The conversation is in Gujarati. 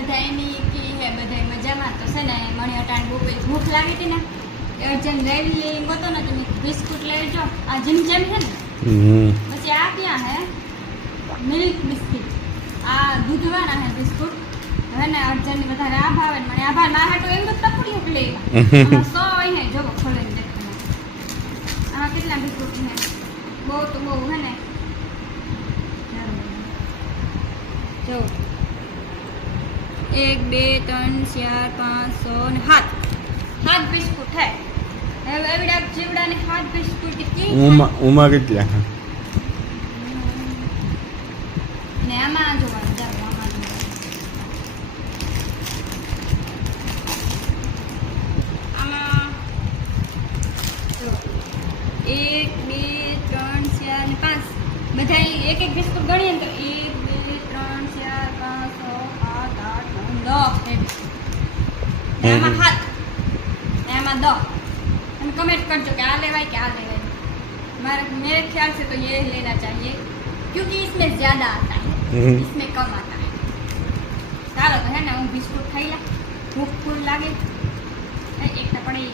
બધાયની કી હે બધાય મજામાં તો છે ને મને અટાણ બહુ ભૂખ લાગી હતી ને અર્જન્ટ લઈ ગયો ને તમે બિસ્કુટ લઈ જો આ જેમ છે ને પછી આ ક્યાં હે મિલ્ક બિસ્કિટ આ દૂધવાળા હે બિસ્કુટ હવે ને અર્જન્ટ વધારે આ ભાવે ને મને આ ભાવ ના હાટો એમ તો તપડી હકલે આમાં 100 હોય હે જો ખોલીને દેખો આમાં કેટલા બિસ્કુટ હે બહુ તો બહુ હે ને જો 1 2 3 4 5 6 ને 7 બિસ્કુટ હે હવે એવડા જીવડા ને 7 બિસ્કુટ કી ઉમા કેટલા ને આમાં જોવાનું જાવ આમાં જો 1 2 3 4 ને 5 બધા એક એક બિસ્કુટ ગણીએ તો 1 2 3 4 5 6 7 8 9 10 ને આમાં 7 ને આમાં 10 અને कमेंट करजो कि आ लेवाय कि आ लेवाय मेरे ख्याल से तो ये लेना चाहिए क्योंकि इसमें ज़्यादा आता है इसमें कम आता है चलो तो है ना હું બિસ્કુટ ખાઈ લા ભૂખ ફૂલ લાગે એક તો પડી